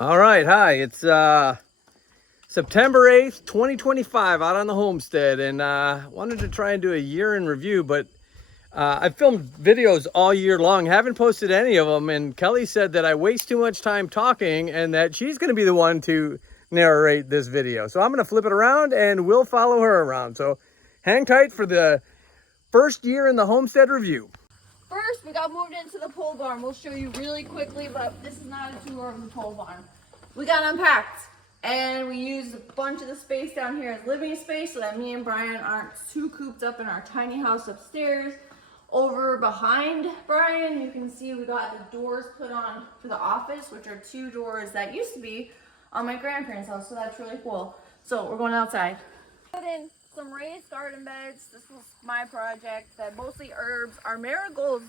All right, hi. It's September 8th, 2025 out on the homestead, and wanted to try and do a year in review, but I've filmed videos all year long, haven't posted any of them, and Kelly said that I waste too much time talking and that she's going to be the one to narrate this video. So I'm going to flip it around and we'll follow her around. So hang tight for the first year in the homestead review. First, we got moved into the pole barn. We'll show you really quickly, but this is not a tour of the pole barn. We got unpacked, and we used a bunch of the space down here as living space so that me and Brian aren't too cooped up in our tiny house upstairs. Over behind Brian, you can see we got the doors put on for the office, which are two doors that used to be on my grandparents' house, so that's really cool. So we're going outside. Put in some raised garden beds. This was my project. That mostly herbs. Our marigolds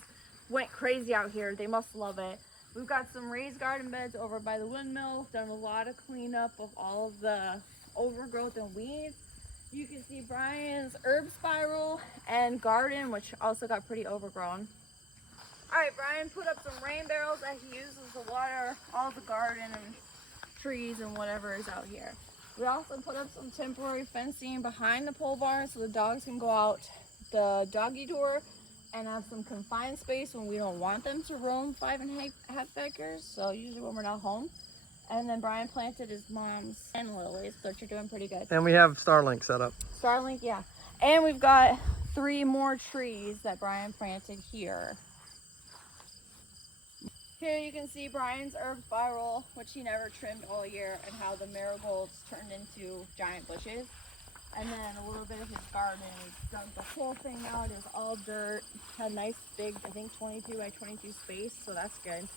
went crazy out here. They must love it. We've got some raised garden beds over by the windmill. Done a lot of cleanup of all of the overgrowth and weeds. You can see Brian's herb spiral and garden, which also got pretty overgrown. All right, Brian put up some rain barrels that he uses to water all the garden and trees and whatever is out here. We also put up some temporary fencing behind the pole barn so the dogs can go out the doggy door and have some confined space when we don't want them to roam 5.5 acres. So usually when we're not home. And then Brian planted his mom's and lilies, which are doing pretty good. And we have Starlink set up. Starlink, yeah. And we've got 3 more trees that Brian planted here. Here you can see Brian's herb spiral, which he never trimmed all year, and how the marigolds turned into giant bushes. And then a little bit of his garden. We've done the whole thing out. It was all dirt. Had a nice big, I think 22 by 22 space, so that's good.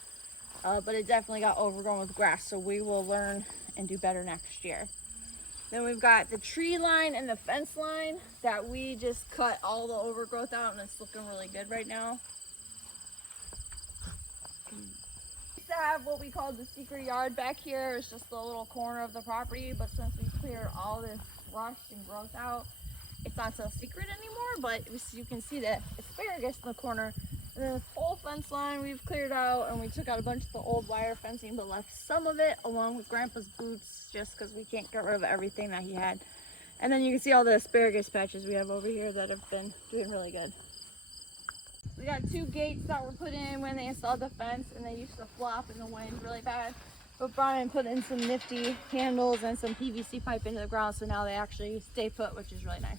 But it definitely got overgrown with grass, so we will learn and do better next year. Then we've got the tree line and the fence line that we just cut all the overgrowth out, and it's looking really good right now. We used to have what we called the secret yard back here. It's just a little corner of the property, but since we cleared all this brush and growth out, it's not so secret anymore, but you can see the asparagus in the corner. And then this whole fence line we've cleared out, and we took out a bunch of the old wire fencing but left some of it along with Grandpa's boots just because we can't get rid of everything that he had. And then you can see all the asparagus patches we have over here that have been doing really good. We got 2 gates that were put in when they installed the fence, and they used to flop in the wind really bad. But Brian put in some nifty handles and some PVC pipe into the ground, so now they actually stay put, which is really nice.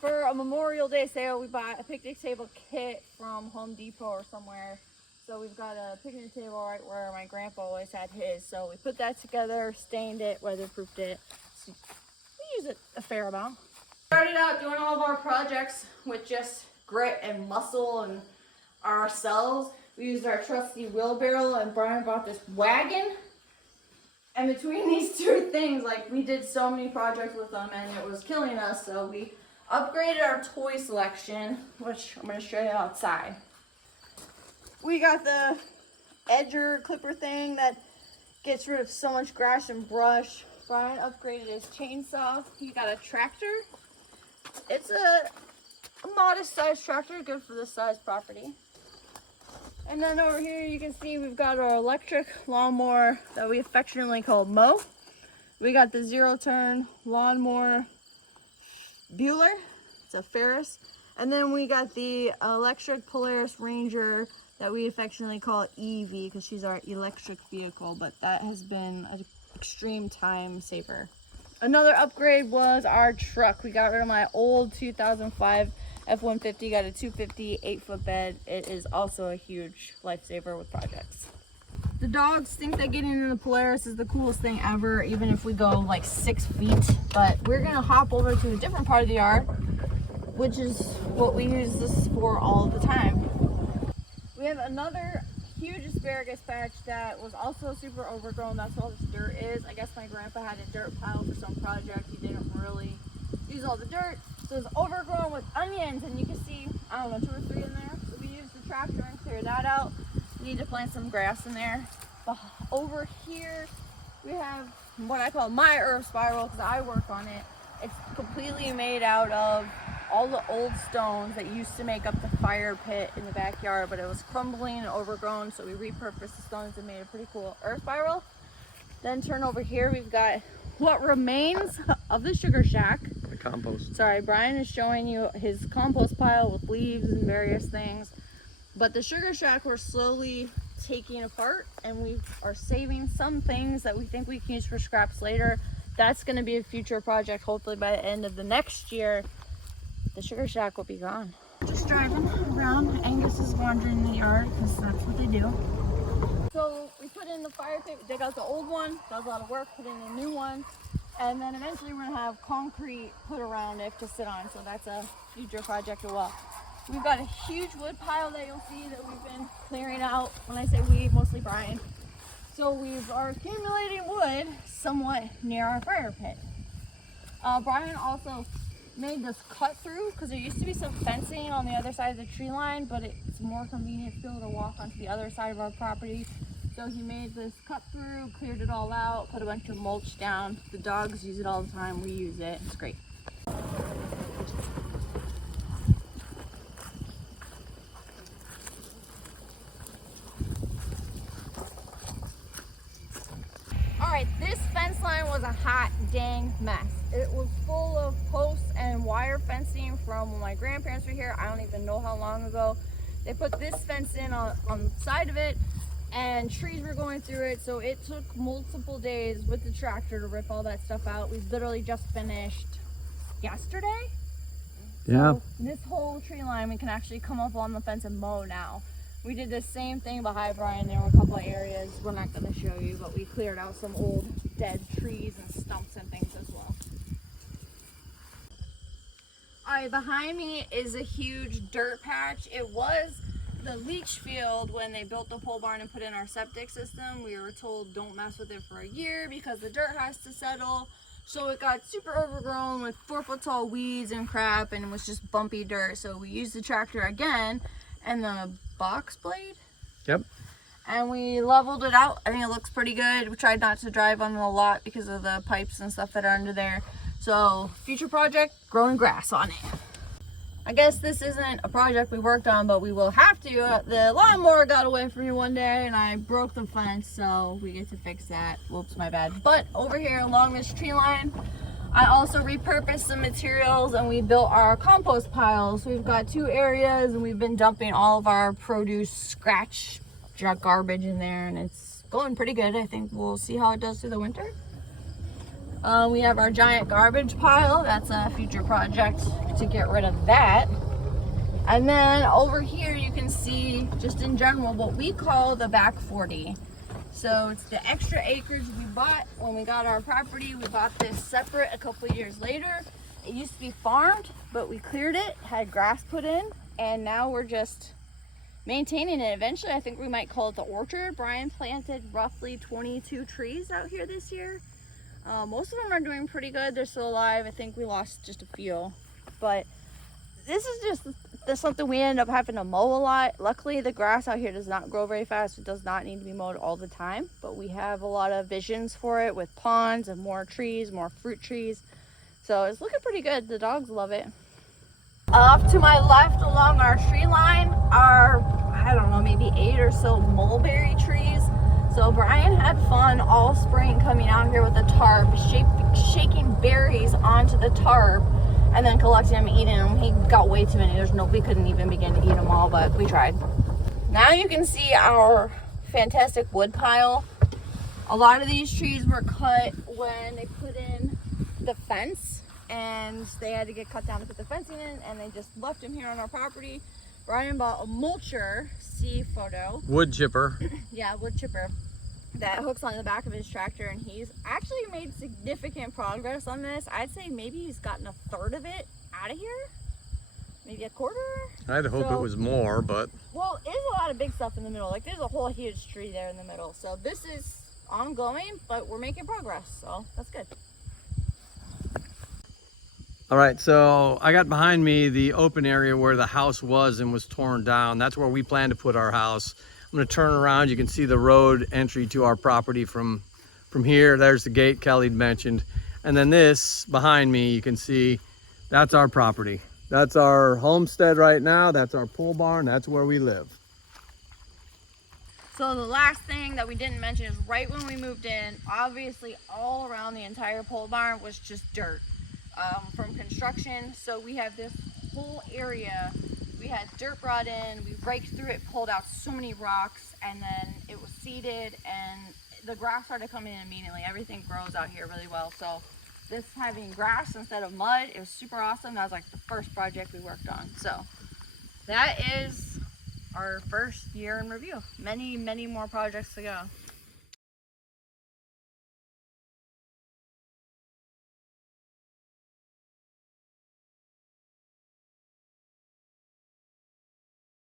For a Memorial Day sale, we bought a picnic table kit from Home Depot or somewhere. So we've got a picnic table right where my grandpa always had his. So we put that together, stained it, weatherproofed it. So we use it a fair amount. Started out doing all of our projects with just grit and muscle and ourselves. We used our trusty wheelbarrow, and Brian bought this wagon. And between these 2 things, like, we did so many projects with them and it was killing us. So we upgraded our toy selection, which I'm going to show you outside. We got the edger clipper thing that gets rid of so much grass and brush. Brian upgraded his chainsaw. He got a tractor. It's a modest sized tractor, good for this size property. And then over here you can see we've got our electric lawnmower that we affectionately call Mo. We got the 0-turn lawnmower Bueller. It's a Ferris. And then we got the electric Polaris Ranger that we affectionately call Evie because she's our electric vehicle, but that has been an extreme time saver. Another upgrade was our truck. We got rid of my old 2005 F-150, got a 250 8-foot bed. It is also a huge lifesaver with projects. The dogs think that getting in the Polaris is the coolest thing ever, even if we go like 6 feet. But we're gonna hop over to a different part of the yard, which is what we use this for all the time. We have another huge asparagus patch that was also super overgrown. That's where all this dirt is. I guess my grandpa had a dirt pile for some project. He didn't really use all the dirt. So it's overgrown with onions, and you can see, I don't know, 2 or 3 in there. So we used the tractor and clear that out. Need to plant some grass in there. But over here we have what I call my herb spiral because I work on it. It's completely made out of all the old stones that used to make up the fire pit in the backyard, but it was crumbling and overgrown, so we repurposed the stones and made a pretty cool earth spiral. Then turn over here, we've got what remains of the sugar shack. The compost. Sorry, Brian is showing you his compost pile with leaves and various things. But the sugar shack we're slowly taking apart, and we are saving some things that we think we can use for scraps later. That's going to be a future project. Hopefully by the end of the next year, the sugar shack will be gone. Just driving around. Angus is wandering the yard because that's what they do. So we put in the fire pit, we dig out the old one, does a lot of work, put in a new one, and then eventually we're gonna have concrete put around it to sit on, so that's a future project as well. We've got a huge wood pile that you'll see that we've been clearing out. When I say we, mostly Brian. So we are accumulating wood somewhat near our fire pit. Brian also made this cut through because there used to be some fencing on the other side of the tree line, but it's more convenient still to walk onto the other side of our property. So he made this cut through, cleared it all out, put a bunch of mulch down. The dogs use it all the time, we use it, it's great. Alright, this fence line was a hot dang mess. It was full of posts and wire fencing from when my grandparents were here. I don't even know how long ago. They put this fence in on the side of it, and trees were going through it, so it took multiple days with the tractor to rip all that stuff out. We literally just finished yesterday. Yeah. So this whole tree line, we can actually come up on the fence and mow now. We did the same thing behind Brian. There were a couple of areas we're not going to show you, but we cleared out some old dead trees and stumps and things as well. Alright, behind me is a huge dirt patch. It was the leach field when they built the pole barn and put in our septic system. We were told don't mess with it for a year because the dirt has to settle. So it got super overgrown with 4-foot tall weeds and crap, and it was just bumpy dirt. So we used the tractor again and the box blade. Yep. And we leveled it out. I think it looks pretty good. We tried not to drive on the lot because of the pipes and stuff that are under there. So future project, growing grass on it. I guess this isn't a project we worked on, but we will have to. The lawnmower got away from me one day and I broke the fence, so we get to fix that. Whoops, my bad. But over here along this tree line, I also repurposed some materials and we built our compost piles. We've got 2 areas and we've been dumping all of our produce, scratch, garbage in there, and it's going pretty good. I think we'll see how it does through the winter. We have our giant garbage pile. That's a future project to get rid of that. And then over here you can see just in general what we call the back 40. So it's the extra acreage we bought when we got our property. We bought this separate a couple years later. It used to be farmed, but we cleared it, had grass put in, and now we're just maintaining it. Eventually I think we might call it the orchard. Brian planted roughly 22 trees out here this year. Most of them are doing pretty good. They're still alive. I think we lost just a few, but this is just something we end up having to mow a lot. Luckily the grass out here does not grow very fast. It does not need to be mowed all the time, but we have a lot of visions for it with ponds and more trees, more fruit trees. So it's looking pretty good. The dogs love it. Off to my left along our tree line are, I don't know, maybe 8 or so mulberry trees. So Brian had fun all spring coming out here with a tarp, shaking berries onto the tarp and then collecting them and eating them. He got way too many. We couldn't even begin to eat them all, but we tried. Now you can see our fantastic wood pile. A lot of these trees were cut when they put in the fence, and they had to get cut down to put the fencing in, and they just left them here on our property. Brian bought a mulcher, see photo. Wood chipper. Yeah, wood chipper that hooks on the back of his tractor, and he's actually made significant progress on this. I'd say maybe he's gotten a third of it out of here, maybe a quarter. I'd hope it was more, but well, there's a lot of big stuff in the middle. Like there's a whole huge tree there in the middle. So this is ongoing, but we're making progress, so that's good. all right, so I got behind me the open area where the house was and was torn down. That's where we plan to put our house. I'm going to turn around. You can see the road entry to our property from here. There's the gate Kelly'd mentioned. And then this behind me, you can see that's our property. That's our homestead right now. That's our pole barn. That's where we live. So the last thing that we didn't mention is right when we moved in, obviously all around the entire pole barn was just dirt from construction. So we have this whole area, we had dirt brought in, we raked through it, pulled out so many rocks, and then it was seeded and the grass started coming in immediately. Everything grows out here really well. So this having grass instead of mud, it was super awesome. That was like the first project we worked on. So that is our first year in review. Many more projects to go.